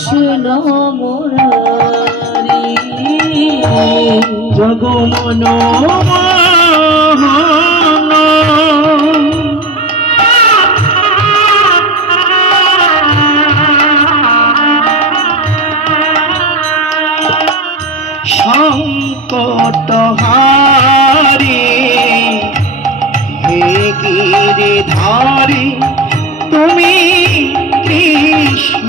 কৃষ্ণ মুরারি। জগমন সংকট হারি। হে গিরিধারী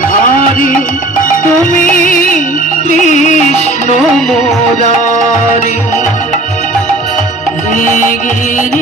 ধারী তুমি কৃষ্ণ মোরারি। গিরি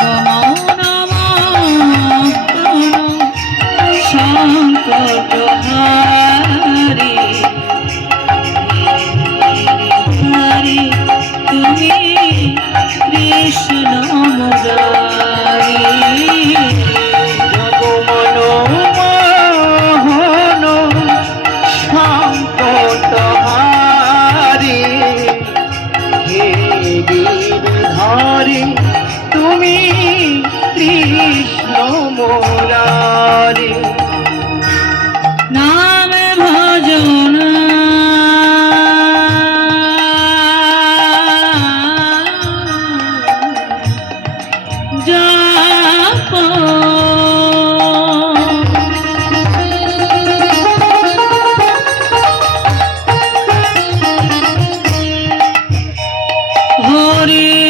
পৃথিবীর ধরে করি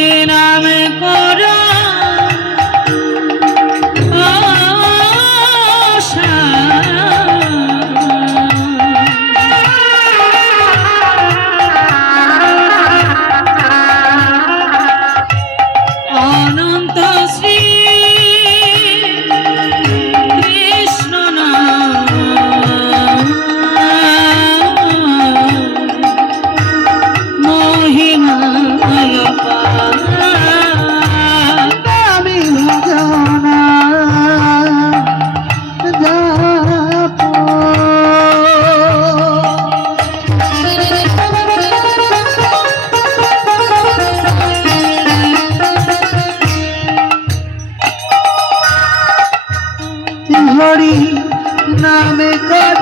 God.